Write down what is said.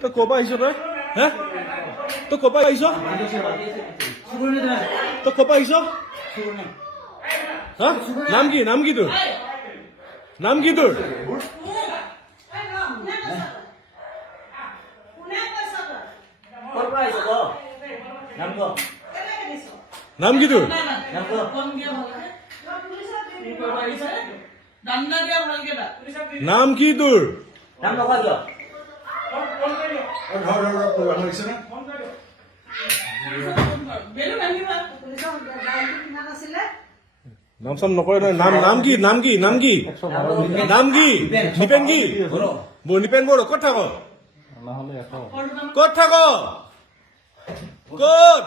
তই ক'ৰ পৰা আহিছ তই হে তই ক'ৰ পৰা আহিছ তই ক'ৰ পৰা আহিছ হা নাম কি তোৰ নাম কি তোৰ নাম কি তোৰ নাম কি তোৰ নাম চাম নকৰে নহয় নাম কি নিপেন কি নিপেন বড়ো ক'ত থাক ক'ত থাক ক'ত